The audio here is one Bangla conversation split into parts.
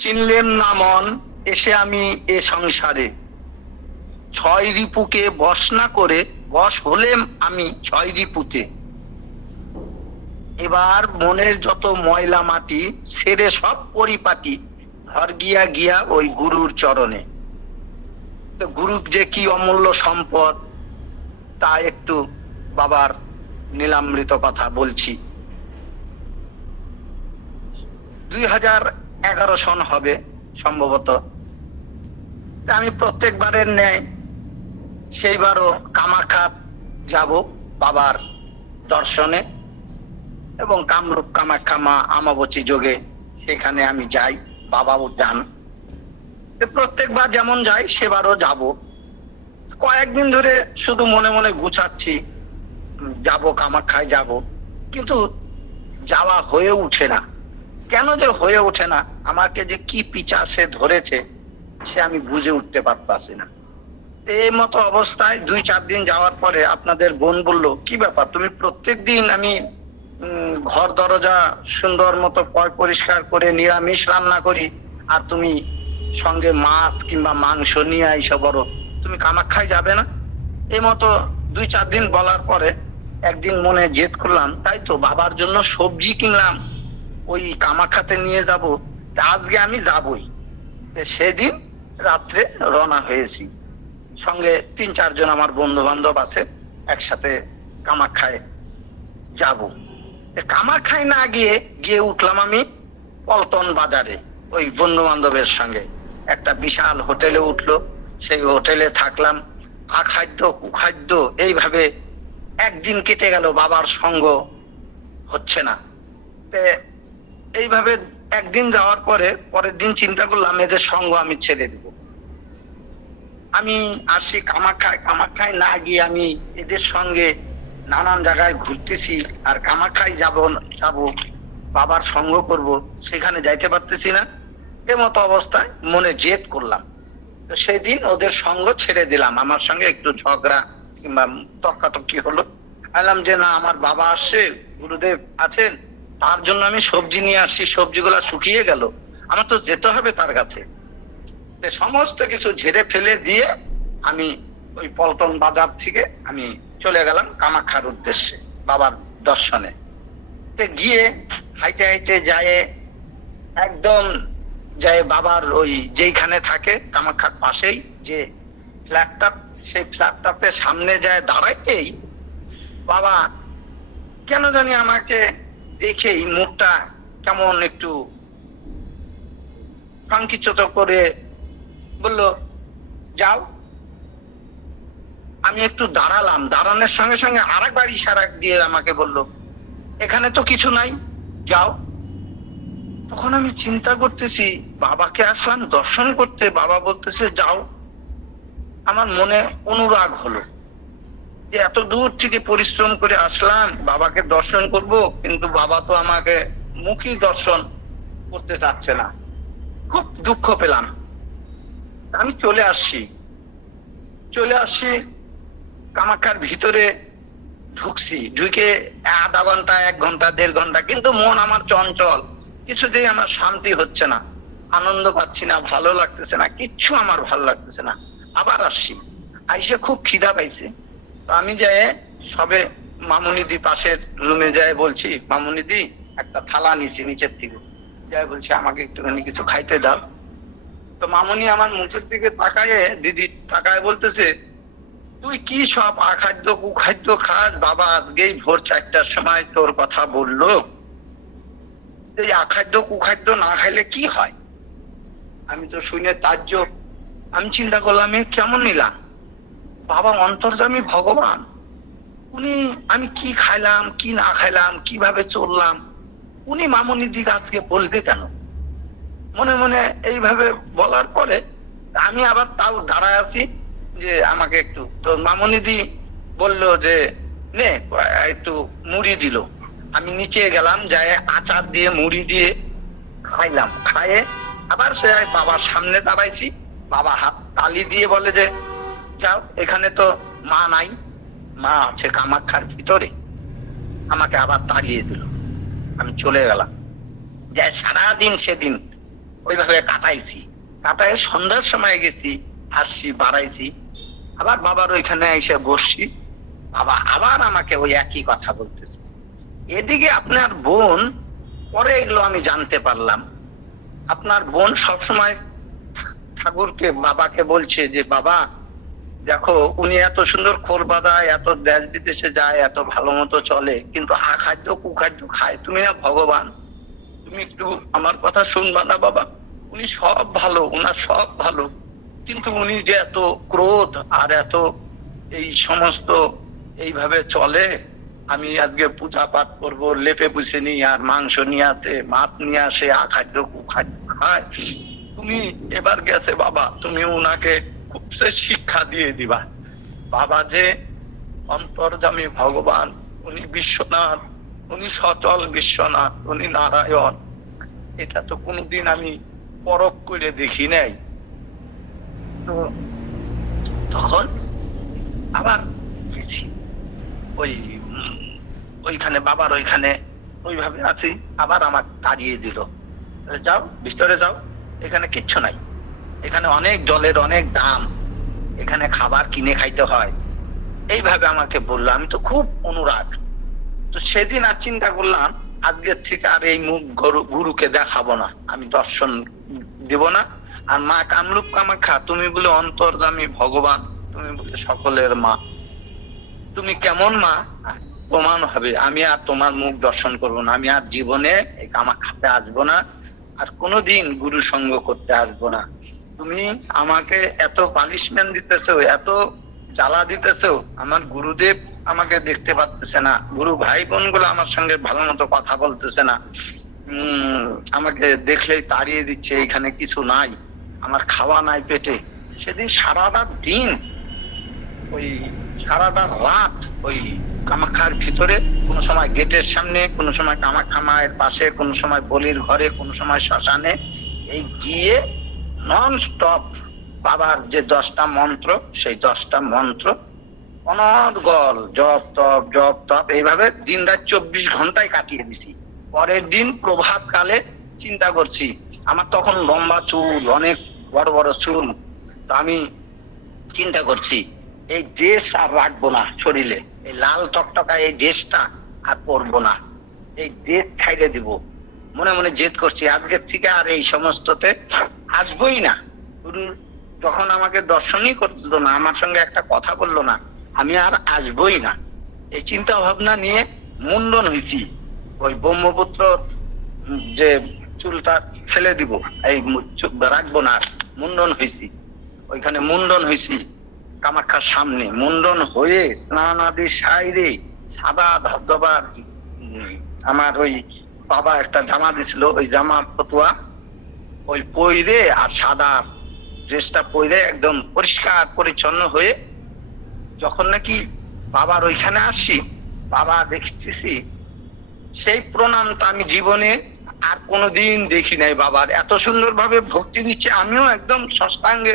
চিনলেম না মন এসে আমি এ সংসারে, ছয় রিপুকে বশ না করে বশ হলেম আমি ছয় রিপুতে। এবার মনের যত ময়লা মাটি ছেড়ে সব পরিপাটি, ঘর গিয়া গিয়া ওই গুরুর চরণে। গুরু যে কি অমূল্য সম্পদ তা একটু বাবার নীলামৃত কথা বলছি। 2011 সন হবে সম্ভবত। আমি প্রত্যেকবারের ন্যায় সেইবারও কামাখ্যা যাব বাবার দর্শনে, এবং কামরূপ কামাখ্যা মা আমাবচী যোগে সেখানে আমি যাই, বাবাও যান। প্রত্যেকবার যেমন যাই সেবারও যাব। কয়েকদিন ধরে শুধু মনে মনে গুছাচ্ছি, যাব কামাখ্যায় যাব, কিন্তু যাওয়া হয়ে উঠে না। কেন যে হয়ে ওঠে না, আমাকে যে কি পিছাসে ধরেছে সে আমি বুঝে উঠতে পারতাছি না। এই মতো অবস্থায় 2-4 দিন যাওয়ার পরে আপনাদের বোন বলল, কি ব্যাপার তুমি প্রত্যেক দিন, আমি ঘর দরজা সুন্দর মতো পরিষ্কার করে নিরামিষ রান্না করি, আর তুমি সঙ্গে মাছ কিংবা মাংস নিয়ে আইসা বড়, তুমি কামাখ্যায় যাবে না? এই মতো 2-4 দিন বলার পরে একদিন মনে জেদ করলাম, তাই তো বাবার জন্য সবজি কিনলাম, ওই কামাখ্যাতে নিয়ে যাব, আজকে আমি যাবই। সেদিন রাত্রে রওনা হয়েছি, সঙ্গে 3-4 জন আমার বন্ধু বান্ধব আছে, একসাথে কামাখ্যায় যাব। কামাখ্যায় না গিয়ে গিয়ে উঠলাম আমি পল্টন বাজারে, ওই বন্ধু বান্ধবের সঙ্গে একটা বিশাল হোটেলে উঠলো। সেই হোটেলে থাকলাম, আখাদ্য কুখাদ্য এইভাবে একদিন কেটে গেল, বাবার সঙ্গ হচ্ছে না। এইভাবে একদিন যাওয়ার পরে পরের দিন চিন্তা করলাম এদের সঙ্গ আমি ছেড়ে দিব, আমি আসি কামাখ্যায়। কামাখ্যায় না গিয়ে আমি এদের সঙ্গে নানান জায়গায় ঘুরতেছি, আর কামাখ্যায় যাব বাবার সঙ্গ করব, সেখানে যাইতে পারতেছি না। এমতো অবস্থায় মনে জেদ করলাম, তো সেদিন ওদের সঙ্গ ছেড়ে দিলাম। আমার সঙ্গে একটু ঝগড়া কিংবা তর্কাতর্কি হলো, বললাম যে না, আমার বাবা আসছে, গুরুদেব আছেন, তার জন্য আমি সবজি নিয়ে আসছি, সবজিগুলা শুকিয়ে গেল, আমার তো যেতে হবে তার কাছে। সমস্ত কিছু ঝেড়ে ফেলে দিয়ে আমি ওই পল্টন বাজার থেকে আমি চলে গেলাম কামাখ্যার উদ্দেশ্যে বাবার দর্শনে। গিয়ে হাইটে হাইটে যায়, একদম যায় বাবার ওই যেইখানে থাকে কামাখ্যার পাশেই যে ফ্ল্যাটটা, সেই ফ্ল্যাটটাতে সামনে যায় দাঁড়াইতেই বাবা কেন জানি আমাকে দেখেই মুখটা কেমন একটু সংকিত করে বলল, যাও। আমি একটু দাঁড়ালাম, দাঁড়ানোর সঙ্গে সঙ্গে আরেকবার ইশারা দিয়ে আমাকে বলল, এখানে তো কিছু নাই, যাও। তখন আমি চিন্তা করতেছি, বাবাকে আসলাম দর্শন করতে, বাবা বলতেছে যাও। আমার মনে অনুরাগ হলো যে এত দূর থেকে পরিশ্রম করে আসলাম, বাবাকে দর্শন করব, কিন্তু বাবা তো আমাকে মুখী দর্শন করতে চাচ্ছে না। খুব দুঃখ পেলাম। আমি চলে আসছি কামাখ্যার ভিতরে ঢুকছি, ঢুকে আধা ঘন্টা 1 ঘন্টা 1.5 ঘন্টা, কিন্তু মন আমার চঞ্চল, কিছুতেই আমার শান্তি হচ্ছে না, আনন্দ পাচ্ছি না, ভালো লাগতেছে না, কিচ্ছু আমার ভালো লাগতেছে না। আবার আসছি, আইসে খুব খিদা পাইছে। তো আমি যাই সবে মামুনিদি পাশের রুমে যাই, বলছি মামুনিদি একটা থালা নিছি নিচের থেকে, যাই বলছি আমাকে একটুখানি কিছু খাইতে দাও। তো মামুনি আমার মুখের দিকে তাকায়, দিদি তাকায় বলতেছে, তুই কি সব আখাদ্য কুখাদ্য খাস? বাবা আজকেই ভোর 4টার সময় তোর কথা বললো, এই আখাদ্য কুখাদ্য না খাইলে কি হয়? আমি তো শুনে তাজ্জব। আমি চিন্তা করলাম এ কেমন নিলাম, বাবা অন্তর্যামী ভগবান, উনি আমি কি খাইলাম কি না খাইলাম কিভাবে চললাম, উনি মামুনিদিকে আজকে বলবে কেন? মনে মনে এইভাবে বলার পরে আমি আবার তাও দাঁড়ায় আছি যে আমাকে একটু, তো মামুনিদি বলল যে নে, একটু মুড়ি দিল। আমি নিচে গেলাম, যাই আচার দিয়ে মুড়ি দিয়ে খাইলাম, খাইয়ে আবার সে বাবার সামনে দাঁড়াইছি। বাবা হাত তালি দিয়ে বলে যে যাও, এখানে তো মা নাই, মা আছে কামাখ্যার ভিতরে। আমাকে আবার তাড়িয়ে দিল, আমি চলে গেলাম। যে সারাদিন সেদিন ওইভাবে কাটাইছি। কাটায় সন্ধ্যার সময় গেছি, আসছি, বাড়াইছি, আবার বাবার ওইখানে এসে বসছি, বাবা আবার আমাকে ওই একই কথা বলতেছে। এদিকে আপনার বোন, পরে এগুলো আমি জানতে পারলাম, আপনার বোন সবসময় ঠাকুরকে, বাবাকে বলছে যে বাবা দেখো উনি এত সুন্দর খোল বাজায়, এত দেশ বিদেশে যায়, এত ভালো মতো চলে, কিন্তু আখাদ্য কুখাদ্য খায়, তুমি না ভগবান, তুমি একটু আমার কথা শুনবা না বাবা? উনি সব ভালো, উনার সব ভালো, কিন্তু উনি যে এত ক্রোধ আর এত এই সমস্ত এইভাবে চলে। আমি আজকে পূজা পাঠ করবো, লেপে পুষে নি, আর মাংস নিয়ে আসে, মাছ নিয়ে আসে, আখাদ্য কুখাদ্য খায়, তুমি এবার গেছে বাবা, তুমি উনাকে খুব শিক্ষা দিয়ে দিবা। বাবা যে অন্তর্যামী ভগবান, উনি বিশ্বনাথ, উনি সচল বিশ্বনাথ, উনি নারায়ণ, এটা তো কোনোদিন আমি পরখ করে দেখি নাই। তো তখন আবার গেছি ওই ওইখানে, বাবার ওইখানে ওইভাবে আছি, আবার আমাকে তাড়িয়ে দিল, যাও ভিতরে যাও, এখানে কিচ্ছু নাই, এখানে অনেক জলের অনেক দাম, এখানে খাবার কিনে খাইতে হয়, এইভাবে আমাকে বললো। আমি তো খুব অনুরাগ। তো সেদিন আর চিন্তা করলাম আজকের থেকে আর এই মুখ গুরুকে দেখাবো না, আমি দর্শন দিব না। আর মা কামরূপ কামাখ্যা, তুমি বলে অন্তর্যামী ভগবান, তুমি বলে সকলের মা, তুমি কেমন মা প্রমাণ হবে, আমি আর তোমার মুখ দর্শন করবো না, আমি আর জীবনে এই কামাখ্যাতে আসবো না, আর কোনোদিন গুরু সঙ্গ করতে আসবো না। তুমি আমাকে এত পানিশমেন্ট দিতেছো, এত জ্বালা দিতেছো, আমার গুরুদেব আমাকে দেখতে পাচ্ছে না, গুরু ভাই বোন গুলো আমার সঙ্গে ভালো মতো কথা বলতেছে না, আমাকে দেখলেই তাড়িয়ে দিচ্ছে, এখানে কিছু নাই, আমার খাওয়া নাই পেটে। সেদিন সারাটা দিন, ওই সারাটা রাত ওই কামাখ্যার ভিতরে, কোন সময় গেটের সামনে, কোন সময় কামাখ্যা মায়ের পাশে, কোন সময় বলির ঘরে, কোন সময় শ্মশানে, এই গিয়ে নন স্টপ বাবার যে 10টা মন্ত্র, সেই 10টা মন্ত্র অনর্গল জপ তপ জপ তপ, এইভাবে দিন রাত 24 ঘন্টায় কাটিয়ে দিছি। পরের দিন প্রভাত কালে চিন্তা করছি, আমার তখন লম্বা চুল, অনেক বড় বড় চুল, তো আমি চিন্তা করছি এই ড্রেস আর রাখবো না শরীরে, এই লাল টকটকা এই ড্রেসটা আর পরবো না, এই ড্রেস ছাইড়ে দিব। মনে মনে জেদ করছি আজকের থেকে আর এই সমস্ততে আসবোই না। গুরু যখন আমাকে দর্শনই করলো না, আমার সঙ্গে একটা কথা বললো না, আমি আর আসবোই না। এই চিন্তা ভাবনা নিয়ে মুন্ডন হয়েছি, ওই ব্রহ্মপুত্র যে চুলটা ফেলে দিব, এই রাখবো না, মুন্ডন হয়েছি, ওইখানে মুন্ডন হয়েছি কামাখ্যার সামনে। মুন্ডন হয়ে স্নান আদি সাইরে সাদা ধবধবার আমার ওই বাবা একটা জামা দিছিল, ওই জামা ফতুয়া ওই পইরে আর সাদা ড্রেসটা পইরে একদম পরিষ্কার পরিচ্ছন্ন হয়ে যখন নাকি বাবার ওইখানে আসছি, বাবা দেখতেছি সেই প্রণামটা আমি জীবনে আর কোনোদিন দেখি নাই। বাবার এত সুন্দর ভাবে ভক্তি দিচ্ছে, আমিও একদম ষষ্ঠাঙ্গে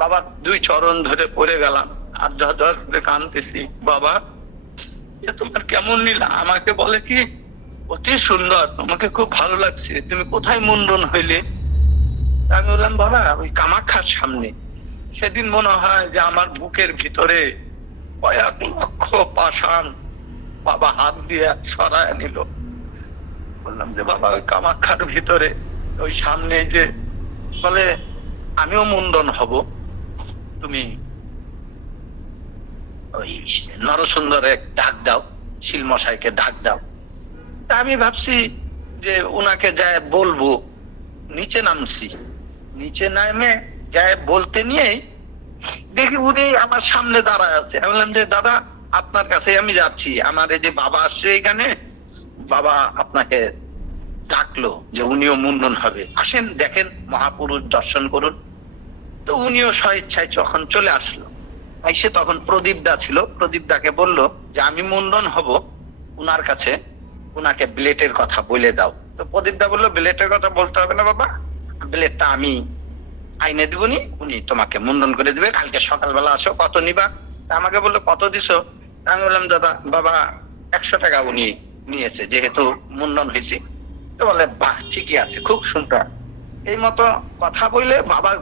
বাবার 2 চরণ ধরে পড়ে গেলাম, আর ধর করে কাঁদতেছি, বাবা এ তোমার কেমন নীলা? আমাকে বলে কি অতি সুন্দর, তোমাকে খুব ভালো লাগছে, তুমি কোথায় মুন্ডন হইলে? আমি বললাম বাবা ওই কামাখ্যার সামনে। সেদিন মনে হয় যে আমার বুকের ভিতরে কয়েক লক্ষ পাষাণ বাবা হাত দিয়ে সরায় নিল। বললাম যে বাবা ওই কামাখ্যার ভিতরে ওই সামনে যে, বলে আমিও মুন্ডন হব, তুমি ওই নরসুন্দরে ডাক দাও, শিলমশাইকে ডাক দাও। তা আমি ভাবছি যে উনাকে যায় বলবো, নিচে নামছি, নিচে নামে যায় বলতে নিয়েই দেখি উনি আমার সামনে দাঁড়ায় আছে। আমি বললাম যে দাদা আপনার কাছে আমি যাচ্ছি, আমার এই যে বাবা আসছে এখানে, বাবা আপনাকে ডাকলো যে উনিও মুন্ডন হবে, আসেন দেখেন মহাপুরুষ দর্শন করুন। তো উনিও স্বেচ্ছায় যখন চলে আসলো, এসে তখন প্রদীপ দা ছিল, প্রদীপ দাকে বললো যে আমি মুন্ডন হব, উনার কাছে উনাকে ব্লেটের কথা বলে দাও। তো প্রদীপ দা বললো ব্লেটের কথা বলতে হবে না বাবা, ব্লেটটা আমি আইনে দিবনি, উনি তোমাকে মুন্ডন করে দিবে, কালকে সকালবেলা আসো, কত নিবা? আমাকে বললো কত দিছো? আমি বললাম দাদা বাবা 100 টাকা উনি নিয়েছে, যেহেতু মুন্ডন হয়েছে। তো বলে বাহ ঠিকই আছে, খুব সুন্দর। এই মতো কথা বললে বাবা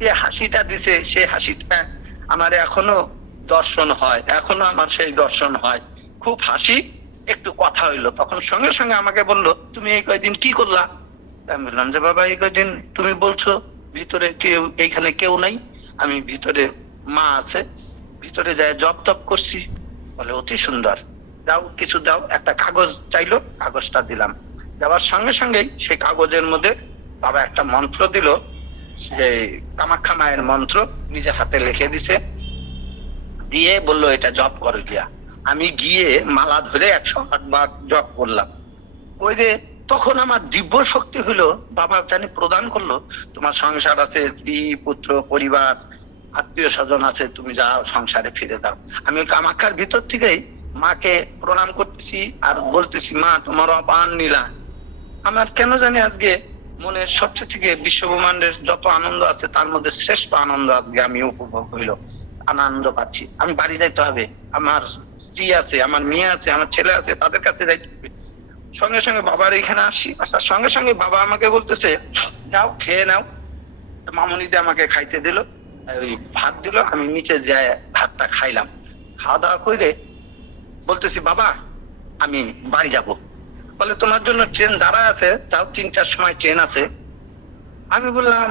যে হাসিটা দিছে সেই হাসিটা আমার এখনো দর্শন হয়, এখনো আমার সেই দর্শন হয়। খুব হাসি, একটু কথা হইলো, তখন সঙ্গে সঙ্গে আমাকে বললো, তুমি এই কয়দিন কি করলা? আমি বললাম যে বাবা এই কয়দিন তুমি বলছো ভিতরে কেউ, এইখানে কেউ নাই, আমি ভিতরে মা আছে, ভিতরে যায় জব টপ করছি। বলে অতি সুন্দর, দাও কিছু দাও। একটা কাগজ চাইলো, কাগজটা দিলাম। দেওয়ার সঙ্গে সঙ্গেই সেই কাগজের মধ্যে বাবা একটা মন্ত্র দিল, সেই কামাখ্যা মায়ের মন্ত্র নিজে হাতে লিখে দিছে, দিয়ে বললো এটা জপ করো গিয়া। আমি গিয়ে মালা ধরে 108 বার জপ করলাম। ওই যে তখন আমার দিব্য শক্তি হইলো, বাবা জানি প্রদান করলো, তোমার সংসার আছে, স্ত্রী পুত্র পরিবার আত্মীয় স্বজন আছে, তুমি যাও সংসারে ফিরে দাও। আমি কামাখ্যার ভিতর থেকেই মাকে প্রণাম করতেছি আর বলতেছি, মা তোমার অপান নীলা। আমার কেন জানি আজকে মনে সবচেয়ে থেকে বিশ্বব্রহ্মাণ্ডের যত আনন্দ আছে তার মধ্যে শ্রেষ্ঠ আনন্দ আজকে আমি উপভোগ হইলো, আনন্দ পাচ্ছি। আমি বাড়ি যাইতে হবে, আমার স্ত্রী আছে, আমার মেয়ে আছে, আমার ছেলে আছে, তাদের কাছে যাইতে হবে। সঙ্গে সঙ্গে বাবার এখানে আসছি, আসার সঙ্গে সঙ্গে বাবা আমাকে বলতেছে, যাও খেয়ে নাও। মামুনিতে আমাকে খাইতে দিল, ওই ভাত দিল, আমি নিচে যাই ভাতটা খাইলাম। খাওয়া দাওয়া করে বলতেছি, বাবা আমি বাড়ি যাব। বলে তোমার জন্য ট্রেন দাঁড়া আছে, যাও 3-4 সময় ট্রেন আছে। আমি বললাম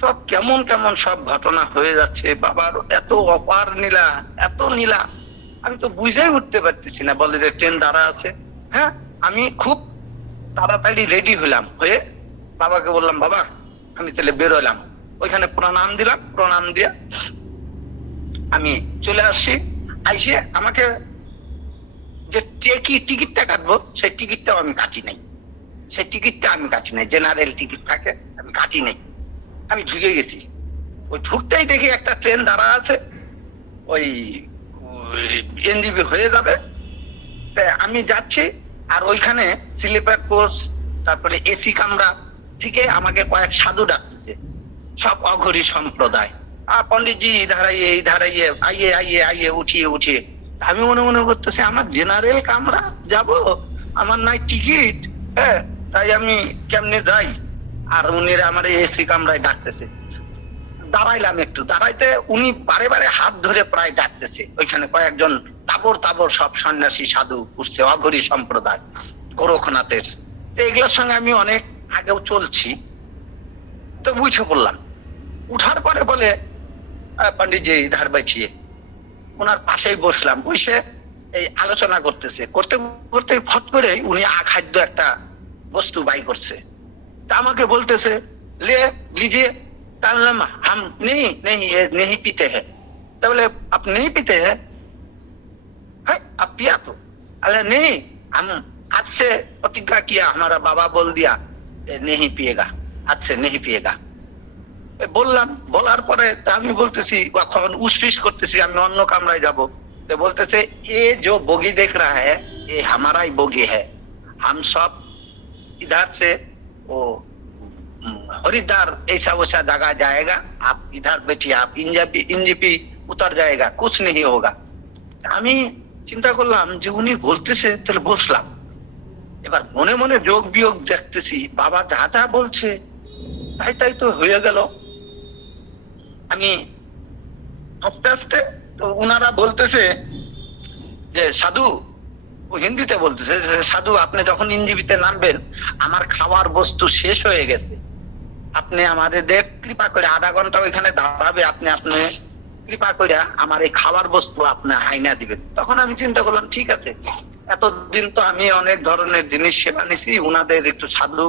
সব কেমন কেমন সব ঘটনা হয়ে যাচ্ছে, বাবার এত অপার নীলা, এত নীলা, আমি তো বুঝেই উঠতে পারতেছি না। বলে যে ট্রেন দাঁড়া আছে। হ্যাঁ, আমি খুব তাড়াতাড়ি রেডি হলাম, হয়ে বাবাকে বললাম, বাবা আমি তাহলে বেরোলাম। ওইখানে প্রণাম দিলাম, প্রণাম দিয়ে আমি চলে আসছি। আইসে আমাকে যে টিকিটটা কাটবো, সেই টিকিটটাও আমি কাটি নাই, সেই টিকিটটা আমি কাটি নাই, জেনারেল টিকিট থাকে, আমি কাটি নাই। আমি ঢুকে গেছি, ওই ঢুকতেই দেখি একটা ট্রেন দাঁড়া আছে, ওই এনজিবি হয়ে যাবে। আমি যাচ্ছি, আর ওইখানে স্লিপার কোচ, তারপরে এসি কামরা থেকে আমাকে কয়েক সাধু ডাকতেছে, সব অঘরী সম্প্রদায়। পন্ডিতজি ইধার আইয়ে, ইধার আইয়ে, আইয়ে আইয়ে আইয়ে, উঠিয়ে উঠিয়ে। আমি মনে মনে করতেছি আমার জেনারেল কামরা যাব, আমার নাই টিকিট, হ্যাঁ, তাই আমি কেমনে যাই? আর উনি আমার এসি কামরায় ডাকতেছে। দাঁড়াইলাম, একটু দাঁড়াইতে উনি বারে বারে হাত ধরে প্রায় ডাকতেছে। ওইখানে কয়েকজন তাবর তাবর সব সন্ন্যাসী সাধু উঠছে, অঘরী সম্প্রদায়, গোরখনাথের। তো এগুলোর সঙ্গে আমি অনেক আগেও চলছি, তো বুঝে পড়লাম। উঠার পরে বলে, পন্ডিতজি ইধার বাইছিয়ে। ওনার পাশেই বসলাম, বসে এই আলোচনা করতেছে, করতে করতে ফট করে উনি আখাদ্য একটা বস্তু বাই করছে। তা আমাকে বলতেছে, লে লিজিয়ে। তা বললাম, হাম নেই নেই नहीं पीते हैं। तो बोले आप नहीं पीते हैं? है आप पिया तो? अरे नहीं, हम आज से प्रतिज्ञा किया, हमारा बाबा बोल दिया नहीं पिएगा, आज से नहीं पिएगा। বললাম, বলার পরে তা আমি বলতেছি, এখন উসফিস করতেছি, আমি অন্য কামরায় যাব। তো বলতেছে, এ जो बोगी देख रहा है ये हमारा ही बोगी है, हम सब इधर से वो हरिद्वार ऐसा वैसा जगह जाएगा, आप इधर बैठिए, आप इंजीपी उतर जाएगा, कुछ नहीं होगा। আমি চিন্তা করলাম যে উনি বলতেছে, তাহলে বসলাম। এবার মনে মনে যোগ বিয়োগ দেখতেছি, বাবা যা যা বলছে তাই তাই তো হয়ে গেল। আমি আস্তে আস্তে, তো উনারা বলতেছে যে সাধু, ও হিন্দিতে বলতেছে যে সাধু আপনি যখন ইঞ্জিবিতে নামবেন, আমার খাওয়ার বস্তু শেষ হয়ে গেছে, আপনি আমাদের কৃপা করে আধা ঘন্টা ওইখানে দাঁড়াবে, আপনি আপনি কৃপা করে আমার এই খাওয়ার বস্তু আপনি আইনা দিবেন। তখন আমি চিন্তা করলাম, ঠিক আছে, এতদিন তো আমি অনেক ধরনের জিনিস সেবা নিছি, উনাদের একটু সাধু,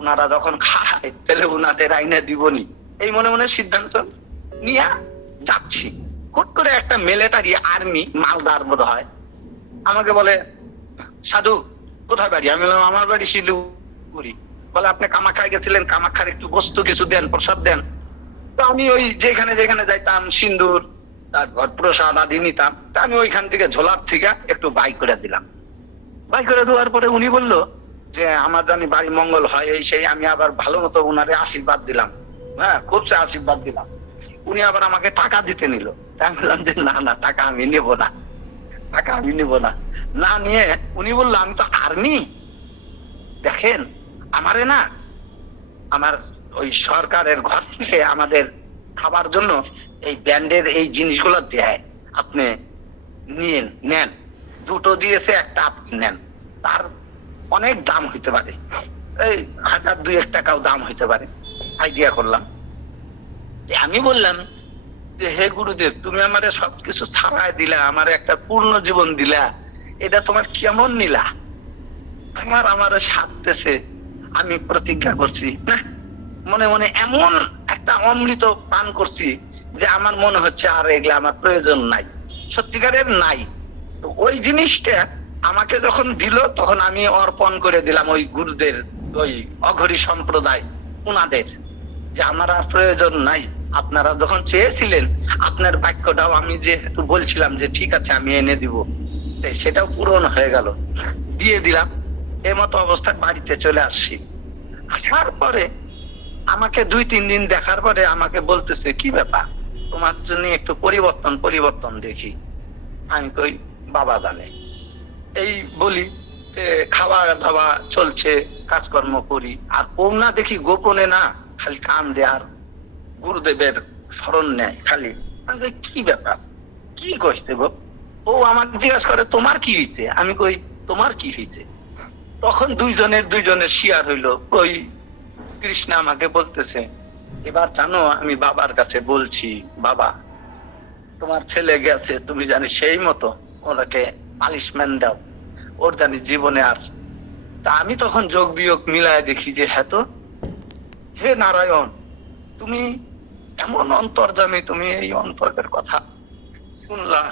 উনারা যখন খায় তাহলে উনাদের আইনা দিবনি, এই মনে মনে সিদ্ধান্ত নিয়ে যাচ্ছি। হুট করে একটা মিলিটারি আর্মি, মালদার বোধ হয়, আমাকে বলে, সাধু কোথায় বাড়ি? আমি বললাম আমার বাড়ি শিলিগুড়ি। বলে আপনি কামাখ্যায় গেছিলেন, কামাখ্যার একটু বস্তু কিছু দেন, প্রসাদ দেন। তো আমি ওই যেখানে যেখানে যাইতাম সিন্দুর, তারপর প্রসাদ আদি নিতাম, তা আমি ওইখান থেকে ঝোলার থেকে একটু বাই করে দিলাম। বাই করে দেওয়ার পরে উনি বললো যে আমার জানি বাড়ি মঙ্গল হয়, এই সেই। আমি আবার ভালো মতো উনারে আশীর্বাদ দিলাম, হ্যাঁ, খুব আশীর্বাদ দিলাম। উনি আবার আমাকে টাকা দিতে নিল। তাই বললাম যে না না, টাকা আমি নেবো না, টাকা আমি নেবো না। না নিয়ে উনি বললো, আমি তো আর্মি, দেখেন আমারে না আমার ওই সরকারের ঘর থেকে আমাদের খাবার জন্য এই ব্যান্ডের এই জিনিসগুলো দেয়, আপনি নেন। দুটো দিয়েছে, একটা আপনি নেন। তার অনেক দাম হইতে পারে, এই 1000-2000 দাম হইতে পারে। আইডিয়া করলাম, আমি বললাম যে হে গুরুদেব, তুমি আমারে সবকিছু ছাড়াই দিলা, আমার একটা পূর্ণ জীবন দিলা, এটা তোমার কেমন নিলা? আমারে সাধতেছে। আমি প্রতিজ্ঞা করছি না, মনে মনে এমন একটা অমৃত পান করছি যে আমার মনে হচ্ছে আর এগুলা আমার প্রয়োজন নাই, সত্যিকারের নাই। তো ওই জিনিসটা আমাকে যখন দিল, তখন আমি অর্পণ করে দিলাম ওই গুরুদের, ওই অঘরী সম্প্রদায় উনাদের, যে আমার আর প্রয়োজন নাই। আপনারা যখন চেয়েছিলেন, আপনার বাক্যটাও আমি যেহেতু বলছিলাম যে ঠিক আছে আমি এনে দিব, সেটাও পূরণ হয়ে গেল, দিয়ে দিলাম। এই মতো অবস্থায় বাড়িতে চলে আসছি। আসার পরে আমাকে 2-3 দিন দেখার পরে আমাকে বলতেছে, কি ব্যাপার, তোমার জন্য একটু পরিবর্তন দেখি। আমি কই বাবা জানে, এই বলি যে খাওয়া দাওয়া চলছে, কাজকর্ম করি, আর ও না দেখি গোপনে না খালি কান দেয় আর গুরুদেবের স্মরণ নেয় খালি। আমি কি ব্যাপার, কি কইছে গো? ও আমাকে জিজ্ঞাসা করে তোমার কি হয়েছে? আমি কই তোমার কি হয়েছে? তখন দুইজনের শেয়ার হইলো। ওই কৃষ্ণ আমাকে বলতেছে, এবার জানো আমি বাবার কাছে বলছি, বাবা তোমার ছেলে গেছে, তুমি জানি সেই মতো ওনাকে পানিশমেন্ট দাও, ওর জানি জীবনে আর। তা আমি তখন যোগ বিয়োগ মিলায় দেখি যে হ্যাঁ তো, হে নারায়ণ, তুমি এমন অন্তর্যামী, তুমি এই অন্তরের কথা শুনলা,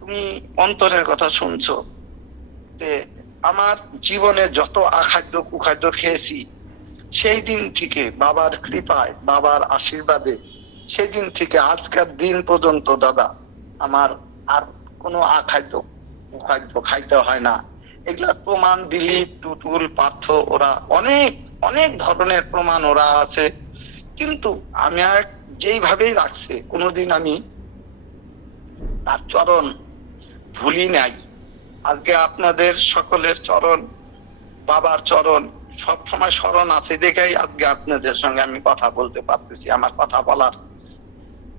তুমি অন্তরের কথা শুনছো। আমার জীবনে যত আখাদ্য কুখাদ্য খেয়েছি, সেই দিন থেকে বাবার কৃপায়, বাবার আশীর্বাদে, সেই দিন থেকে আজকের দিন পর্যন্ত দাদা আমার আর কোনো আখাদ্য কুখাদ্য খাইতে হয় না। এগুলার প্রমাণ দিলীপ, টুটুল, পার্থ, ওরা অনেক অনেক ধরনের প্রমাণ ওরা আছে। কিন্তু আমি আর যেইভাবেই রাখছে, কোনোদিন আমি তার চরণ ভুলি নাই। আজকে আপনাদের সকলের চরণ, বাবার চরণ সব সময় স্মরণ আছে দেখেই আজকে আপনাদের সঙ্গে আমি কথা বলতে পারতেছি। আমার কথা বলার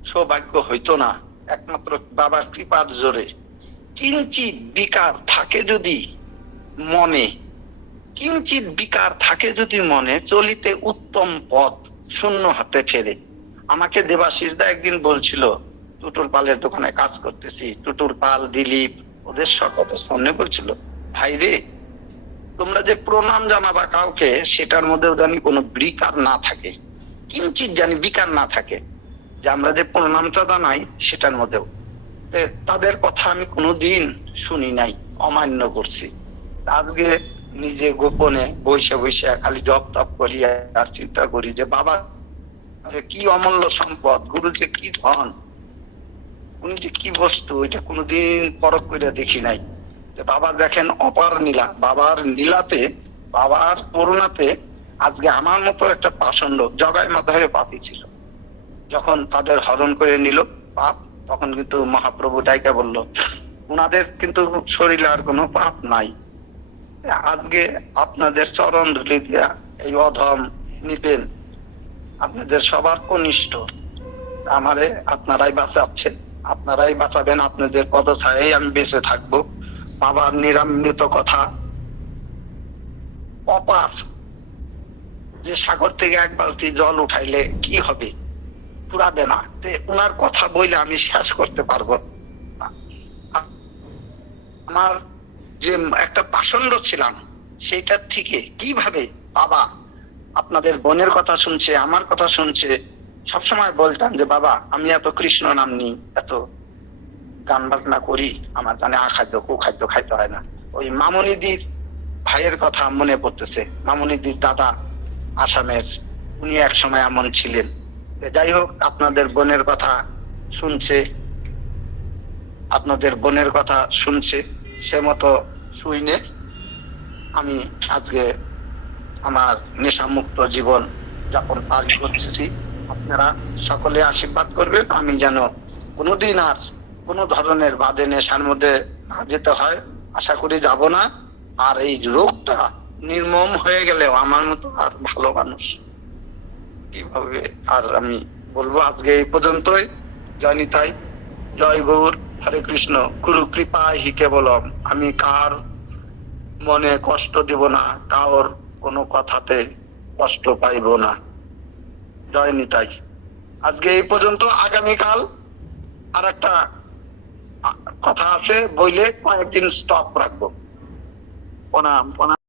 সৌভাগ্য হইতো না, একমাত্র বাবার কৃপার জোরে। কিঞ্চিত বিকার থাকে যদি মনে, কিঞ্চিত বিকার থাকে যদি মনে, চলিতে উত্তম পথ শূন্য হাতে ফেরে। আমাকে দেবাশিস দা একদিন বলছিল, টুটুল পালের দোকানে কাজ করতেছি, টুটুল পাল, দিলীপ, ওদের সকলের সামনে বলছিল, ভাই রে, তোমরা যে প্রণাম জানাবা কাউকে, সেটার মধ্যেও জানি কোনো বিকার না থাকে, কিঞ্চিত জানি বিকার না থাকে, যে আমরা যে প্রণামটা জানাই সেটার মধ্যেও। তাদের কথা আমি কোনোদিন শুনি নাই, অমান্য করছি। আজকে নিজে গোপনে বসে বসে খালি জপ তপ করি আর চিন্তা করি যে বাবা যে কি অমূল্য সম্পদ, গুরু যে কি ধন, উনি যে কি বস্তু, এটা কোনোদিন পরখ করে দেখি নাই। বাবা দেখেন অপার নীলা, বাবার নীলাতে, বাবার করুণাতে আজকে আমার মতো একটা পাষণ্ড জগায় মাথায় পাপি ছিল, যখন তাদের হরণ করে নিল পাপ, তখন কিন্তু মহাপ্রভু ডাইকা বলল উনাদের কিন্তু শরীরে আর কোনো পাপ নাই। আজকে আপনাদের চরণ ধুলি দিয়া এই অধম নিবেন, আপনাদের সবার কনিষ্ঠ, আমারে আপনারাই বাঁচাচ্ছেন, আপনারাই বাঁচাবেন, আপনাদের পদছায়ায় আমি বেঁচে থাকবো। বাবার নিরামৃত কথা অপার, যে সাগর থেকে এক বালতি জল উঠাইলে কি হবে, পুরাবে না। উনার কথা বইলে আমি শেষ করতে পারবো না। আমার যে একটা পাষণ্ড ছিলাম, সেইটার থেকে কিভাবে বাবা আপনাদের বোনের কথা শুনছে, আমার কথা শুনছে, সবসময় বলতাম যে বাবা আমি এত কৃষ্ণ নাম নিই, এত গান বাজনা করি, আমার জানে আখাদ্য কুখাদ্য খাইতে হয় না। ওই মামনিদির ভাইয়ের কথা মনে পড়তেছে, মামনিদির দাদা আসামের, উনি এক সময় এমন ছিলেন। যাই হোক, আপনাদের বোনের কথা শুনছে, আপনাদের বোনের কথা শুনছে, সে মতো শুইনে আমি আজকে আমার নেশামুক্ত জীবন যাপন পার করতেছি। আপনারা সকলে আশীর্বাদ করবেন, আমি যেন কোনোদিন আর কোন ধরনের বাজে নেশার মধ্যে না যেতে হয়, আশা করি যাব না। আর এই রোগটা নির্মম হয়ে গেলেও আমার মতো আর ভালো মানুষ কিভাবে আর আমি বলবো, আজকে এই পর্যন্তই। জয় নিতাই, জয় গৌর, হরে কৃষ্ণ। গুরু কৃপায় হি কেবলম। আমি কার মনে কষ্ট দিব না, কারোর কোনো কথাতে কষ্ট পাইব না। জয় নিতাই। আজকে এই পর্যন্ত। আগামীকাল আর একটা কথা আছে বইলে কয়েকদিন স্টপ রাখবো। প্রণাম প্রণাম।